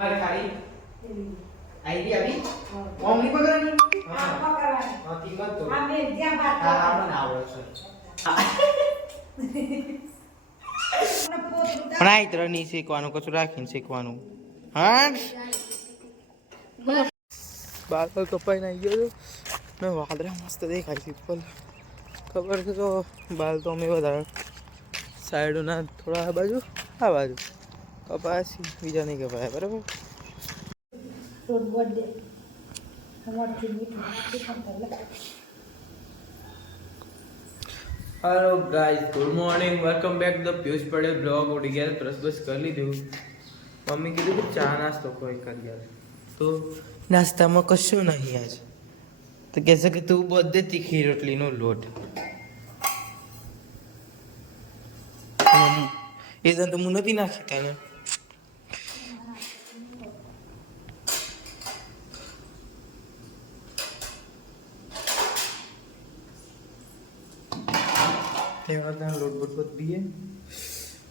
खाली आईडी अभी मम्मी पकड़नी हां पकड़नी हां कीमत तो हां मैं ज्या बात हां आपने आवड़े છે પણ આ ઇતર ની શીખવાનું કશું રાખીને શીખવાનું હા બાલ કપાઈને આવી ગયો ને વાદળા મસ્ત દેખાય છે પર ખબર છે તો બાલ તો અમે વધારે સાઈડના થોડા આ બાજુ કપાસી બીજા નહીં કપાય બરાબર hello guys good morning welcome back the Piyush पड़े ब्लॉग उठ गया ब्रश बस कर ली थी मम्मी कीधु कि चा नास्तो कोई कर गया तो नास्ता में कशु नहीं आज तो कैसे कि तू बर्थडे तीखी रोटली नो लोट ये तो मुंह नहीं नाखी था ने लोट बोट भी है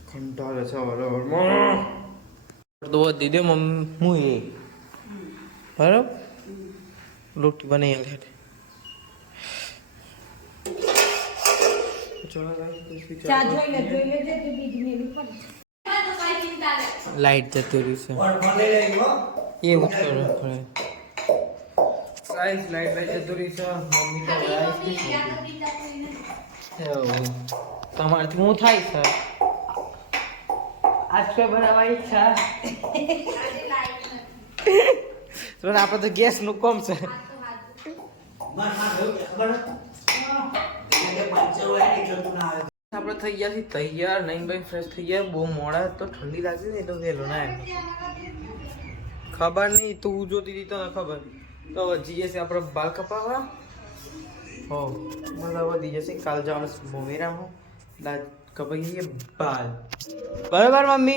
कंटाल अच्छा वाला और तो दीदी मम्मी ये बराबर रोटी बने है लाइट जती रही से ये उतर गाइस लाइट जती रही से मम्मी का તમારથી હું થાય છે આજ કે બનાવવા ઈચ્છા તો આપણે તો ગેસ નું કોમ છે આપણે થઈ ગયા છીએ તૈયાર નહીં ભાઈ ફ્રેશ થઈ ગયા બહુ મોડા તો ઠંડી લાગતી ને એટલે વહેલો ના એમ ખબર નહીં તું જોતી હતી તને ખબર તો જઈએ છે આપણે બાલ કપાવવા हो मतलब दी जैसे कल जाओ मेरा हूँ कभी ये बाल बराबर मम्मी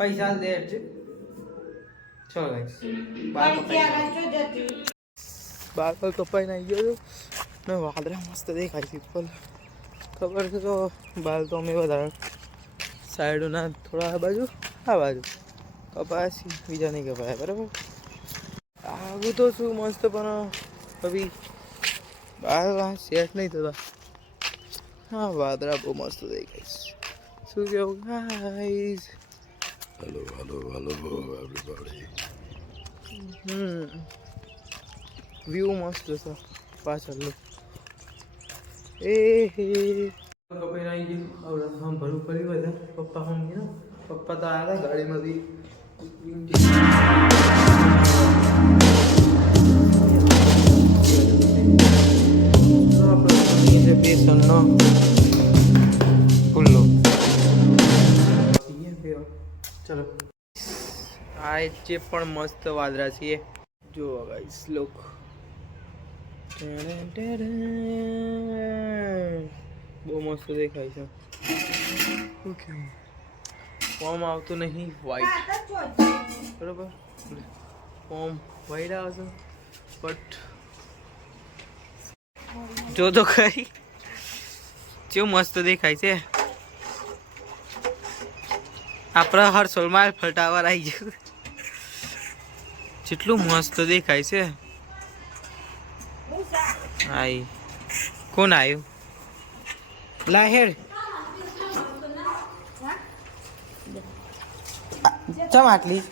पैसा दे चलो गाइस बाल कपाई नहीं गयो मैं वादरा मस्त देखाई थी पर खबर है तो बाल तो मैं बता साइडना थोड़ा आ बाजू कपासी बीजा नहीं कपाया बराबर आगू तो शू मस्त पण अभी बाल सेट नहीं थता हाँ वादरा बहुत मस्त देखाय शू केवुं guys hello hello hello everybody view मस्त છે પાછળ લો એ કપાઈ આવી ગયું આવડા ફોર્મ ભરવું પડ્યું બધા પપ્પા ફોન ગયા પપ્પા તો આવ્યા ગાડીમાંથી બેસનનો ફૂલ્લો ચલો આ જે પણ મસ્ત વાદળા છે જો ગાઈસ લોક બહુ મસ્ત દેખાય છે ઓકે ફોર્મ આવતું નહીં વ્હાઈટ બરોબર ફોર્મ વ્હાઈટ આવશે બટ જો તો ખરી કેવું મસ્ત દેખાય છે આપણા હર્ષોલમાં ફટાવર આવી ગયું જેટલું મસ્ત દેખાય છે આઈ કોણ આવ્યું લાહેર ચમ આટલી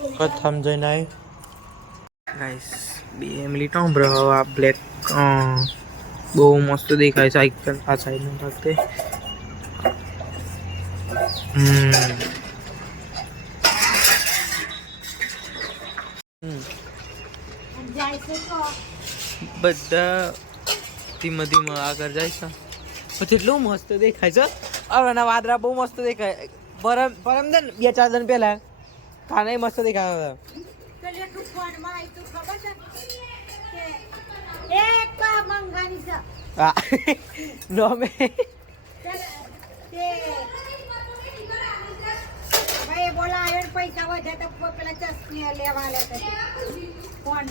પ્રથમ જઈને આવી ગાઈસ BM લીટો બ્રો આ બ્લેક બહુ મસ્ત દેખાય છે આઈકન આ સાઈડ નું રાખતે બધા ધીમે ધીમે આગળ જાય છે પછી એટલું મસ્ત દેખાય છે આવના વાદળા બહુ મસ્ત દેખાય પરમદન 2-4 દિન પહેલા खाना ही मस्त दिखा रहा चलिए तू फोन में आई तू खबर है कि एक का मंगानी सा हां नो में चल ते भाई बोला आयर पैसा वजह तो पेला चस्की लेवा ले फोन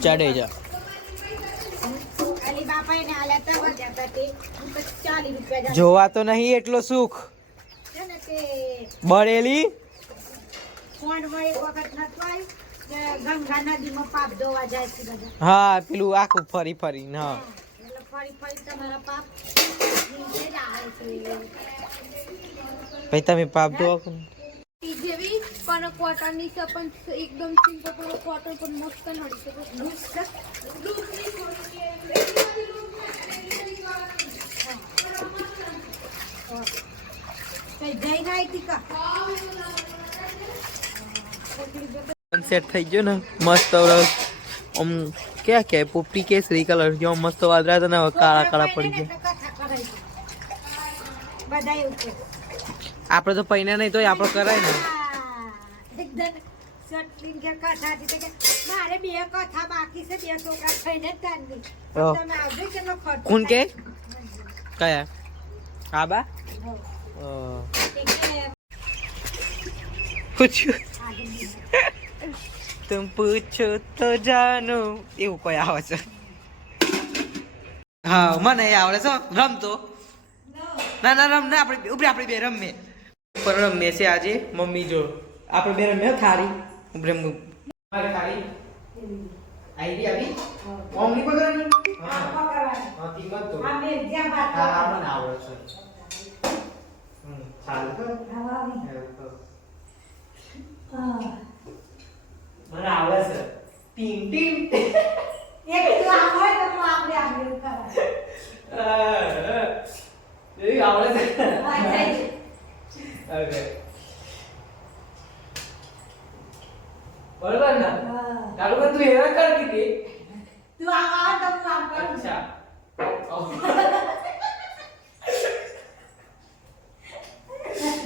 चढ़े जा ખાલી બાપા એને આલ્યા તા વધ્યા તા તે હું તો 40 રૂપિયા જ જોવા તો નહીં એટલો સુખ છે ને તે બળેલી ફોનમાં એક વખત નતું આવ્યું કે ગંગા નદીમાં પાપ ધોવા જાય છે બધા હા પેલું આખું ફરી ફરીને હા એટલે ફરી ફરી તમારા પાપ નીચે જ આવે છે ભાઈ તમે પાપ ધો ઈ જેવી પણ કોટનની છે પણ એકદમ સિમ્પલ પણ કોટન પણ મસ્ત નડી છે કઈ જઈ ના હતી કા સનસેટ થઈ ગયો ને મસ્ત આમ ક્યાં કે પોપટી કેસરી કલર જો મસ્ત વાદળા હતા ને હવે કાળા કાળા પડી ગયા બધા એવું છે આપણે તો પૈના નહીં તોય આપણે કરાય ને એકદમ સટલીન કે કથા હતી કે મારે બે કથા બાકી છે બે છોકરા થઈને જ તાંડી ઓહ. તમે આવજો કેટલો ખર્ચ કોણ કે કયા હા બા પૂછ્યું તુમ પૂછો તો જાનો એવું કોઈ આવે છે હા મને એ આવડે છે રમતો ના ના રમ ના આપણે ઉભરે આપણે બે રમીએ પર રમીએ છે આજે મમ્મી જો આપણે બે રમીએ થાળી ઉભરે મારે થાળી આઈડી આવી મમ્મી પકડવાની હા હા કિંમત તો આ મેં જ્યાં વાત હા આપણને આવડે છે ચાલ તો હા મને આવડે છે ટીમ ટીમ એક તો આવડે તો આપણે આપણે કરાય એ આવડે છે આ ઓકે બરોબર ને તારું પણ તું હેરાન કરતી હતી તું આ તો હું આમ કરું અચ્છા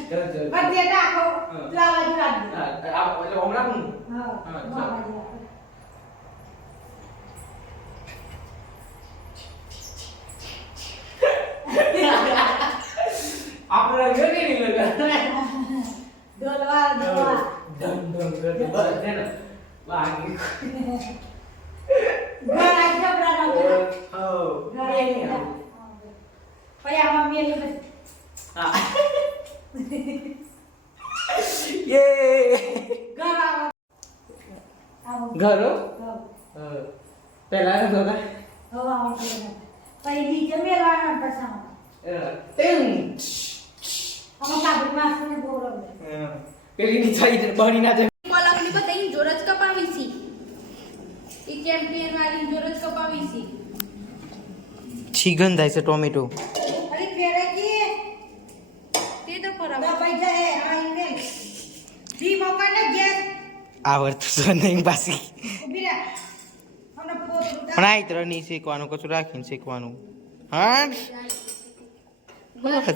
ચલ ચલ પણ જે રાખો તું આ બાજુ રાખજો એટલે હમણાં હું હા હા, આ ચાલ. બાજુ રાખો. આપણે ગયો કે નહીં લગા ડોલવા ડોલવા ડમ ડમ કરતો બસ છે ને બાકી ઘર આ જબરા ના હો ઘર એ પછી આમાં મેલ હા યે ઘર આવો આવો ઘરો હા પહેલા તો હતા હો આવો પછી નીચે મેલવાના પછી ટેમ આમાં કાબરી માસને બોલવ પેલી ની થઈ બની ના જાય કોલમની બધાઈ જોર જ કપાવી છે ઈ કેમ્પિયન વાળી જોર જ કપાવી છે છીગન થાય છે ટોમેટો અરે ફેરકી તે તો ખરાબ દબાઈ જાય આ ઈમે જી મોકલે ગેસ આવડતું તો નહીં પાછી ઉભી રહે અને પોતું પણ આ તર નહીં શીખવાનું કશું રાખીને શીખવાનું હા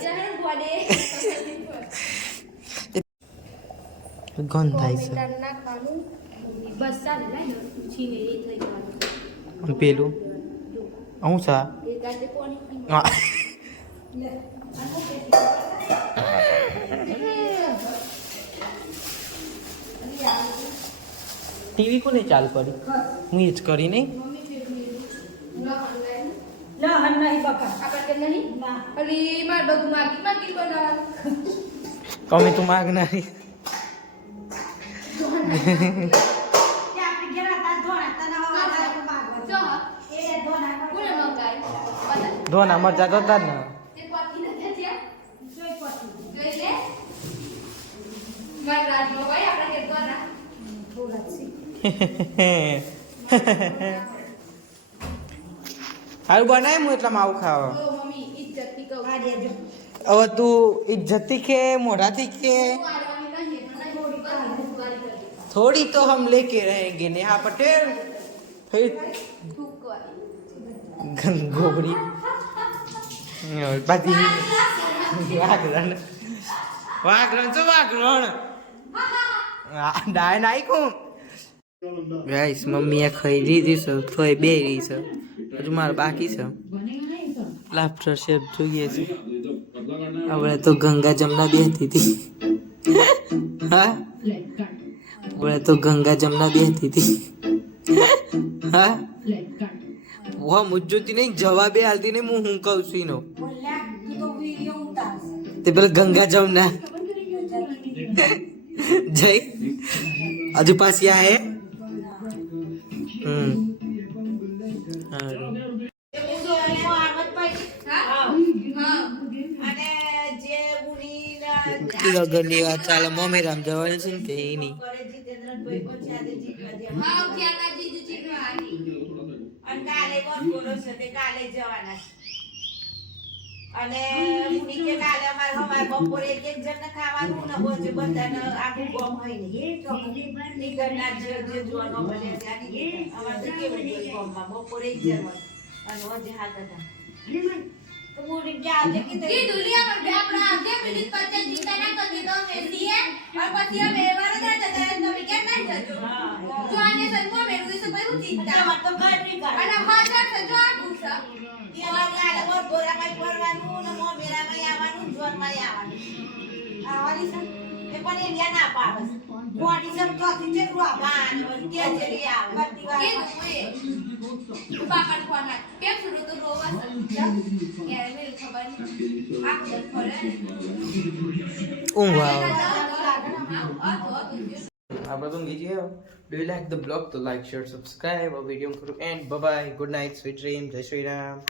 જાણ બોલે ગંધ થાય છે ના ખાનું બસ ચાલે લાઈ ને છીને એ થઈ ગયું અને પેલું હું સા એ ગાતે કોની હા. ટીવી કોને ચાલુ કરી હું એ જ કરી નહીં ના હન નહીં બકા આપણે કે નહીં ના અલી માર બધું માગી માગી બનાવ તમે તું માગનારી કે આપણે ઘેરા તા ધોણા તને હવા તો માગવા જો એ ધોણા કોને મંગાય બતા ધોના મરચા તો હતા જ ને તે પાકી નથી થયા જોઈ પછી જોઈ લે માર રાજનો ભાઈ આપણે કે દ્વારા થોડા છે હારું બનાય હું એટલામાં આવું ખાવા ઓ મમ્મી ઇજ્જત ની કહું આ દેજો હવે તું ઇજ્જતથી કે મોઢાથી કે थोड़ी तो हम लेके रहेंगे नेहा पटेल फिर गोबरी बाती वागरण वागरण तो वागरण डाय नाई को गाइस मम्मी એ ખાઈ લીધી છે તોય બે રહી છે હજુ મારે બાકી છે લાફ્ટર શેપ જોઈએ છે હવે તો ગંગા જમના બેહતી હતી હા હવે તો ગંગા જમના બેહતી હતી હા હા મુજ્જોતી નહીં જવાબે હાલતી નહીં હું કહું છું એનો બોલ્યા તું તો વિડિયો ઉતારશે તે પેલા ગંગા જમના જય હજુ પાછી આ હે હારું. લગનની વાત ચાલે મમ્મી રામ જવાનું છે ને તે એની હા ક્યાં જીજુ ચીડવાની અને મુની કે કાલે અમાર બપોરે એક જણ ખાવાનું ને બોજે બધાને આખું ગોમ હોય ને ની ઘરના જે જોવાનો બને ત્યાંની અમાર તો કેવું હોય ગોમમાં બપોરે એક જણ હોય અને ઓજે હાથ હતા તો મુની કે આજે ये दुनिया पर भी अपना आगे मिनट 50 जीता ना कर दे तो मेरी है और पतिया मेरे बारे में जाता है तो मैं क्या नहीं जाता जो आने संगो मेरे को से कोई जीता મત તો ગડરી કર અને હાજર છે જો આ પૂછા ઈવા કાલે બોરામાં ફરવાનું ને મો મેરામાં આવવાનું જોનમાં આવવાનું આવવાની છે એ પણ એલિયા ના પાડે બોડી સબ તો થી રૂઆ બાન કે જેરી આવે કરતી વાર કે નું પાપા કોના કેમ શરૂ તો રોવા યાર મેરે ખબર નહીં આ ખબર પડે ઊંઘ આવે આ તો આપણે તો ગીજી Do you like the blog? To like, share, subscribe. Our video end. Bye bye. Good night. Sweet dreams. Jai Shri Ram.